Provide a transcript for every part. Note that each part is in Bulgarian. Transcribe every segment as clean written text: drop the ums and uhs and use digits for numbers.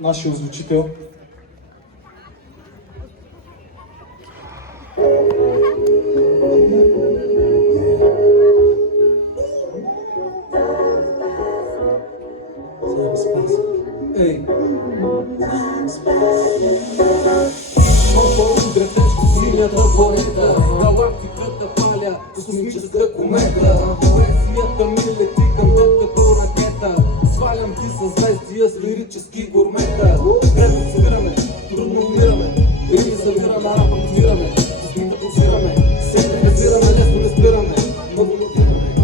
нашия озвучител. Ей! Синята планета, галактиката паля, космическа комета. Версията ми лети към теб като ракета. Свалям ти съзвездия с лирически гурмета. Крепко събираме, трудно умираме, рими събираме, рапортираме, снимка позираме, всеки газираме, лесно не спираме. Много лавираме,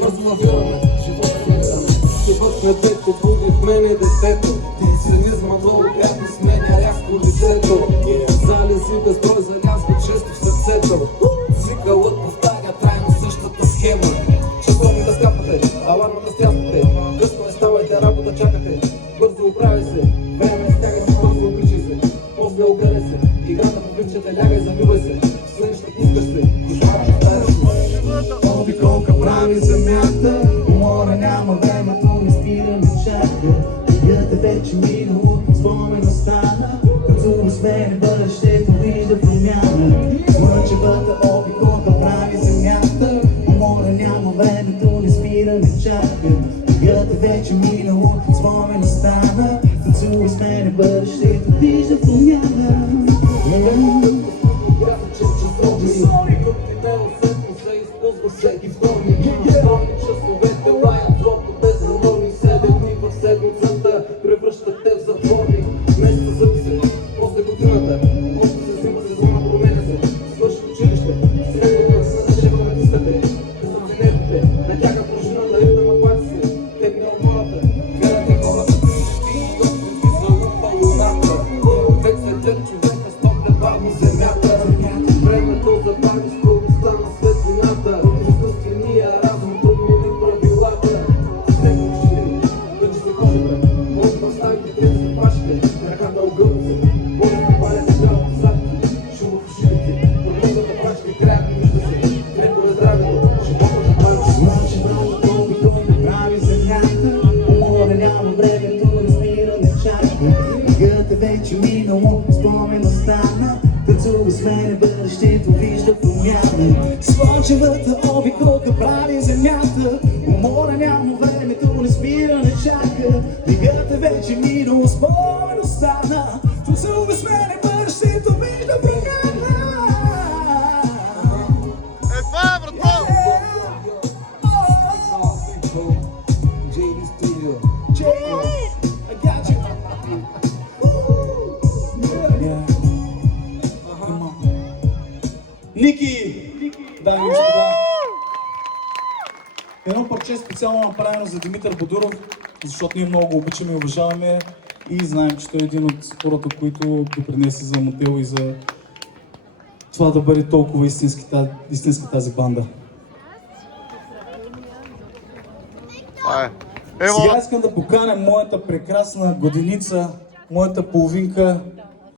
бързо лавираме, живота намираме. Живот на дето буди в мене детето. Цинизма много приятно сменя рязко лицето. Залези безброй залязва често в сърцето. Цикълът повтаря трайно същата схема. Часом ми да скапате, аларма да стряскате. Късно е, ставайте, работа чакате. Бързо оправи се, време стягай се, бързо обличай се. После огледай се, играта по ключата, лягай, завивай се. Следваща пускаш се, кошмар повтаряш се. Обиколка прави земята, умора няма, времето не спира, не чака. Пътят вече минало, спомен остана, като смене бъдещето вижда промяна. Слънчевата обиколка прави земята, умора няма, времето не спира, не чака. Пътят вече минало, спомен остана, като смене бъдещето вижда промяна. Всеки вторник, часовете лаят злото без заморни. 7 дни в седмицата превръщат те в затворник. Месеца зависи, после годината, после се взима сезона, променя се. Свърши училище, средно класна, шефа на тискате. Късам си нервите, натяга пружината, ритъма пак си. Тебне умората, гледате хората. Ти готви за лупа луната. Век след век човека стопля бавно земята. Времето забави скоростта на светлината. Изкуствения разум променили правилата. Снега учили, къде се кожи бре. Може да оставите тези запашите. Ръката огъват се, може да паляте здравото задки. Шума в ушите, продължат да пращате крайни между се. Леко е здравето, живота да прави. Слънчевата обиколка прави земята, умора няма, времето не спира, не чака. Пътят е вече минало, спомен остана, като смене бъдещето вижда промяна. Слънчевата обиколка прави земята, умора няма, времето не спира, не чака. Пътят е вече минало, спомен остана, като смене бъдещето вижда промяна. Това е, брато! JD Studio. I got you. Ники! Дами и господа! Едно парче специално направено за Димитър Бодуров, защото ние много го обичаме и уважаваме и знаем, че той е един от хората, които допринесе за мотел и за това да бъде толкова истинска тази банда. Това е. Сега искам да поканя моята прекрасна годеница, моята половинка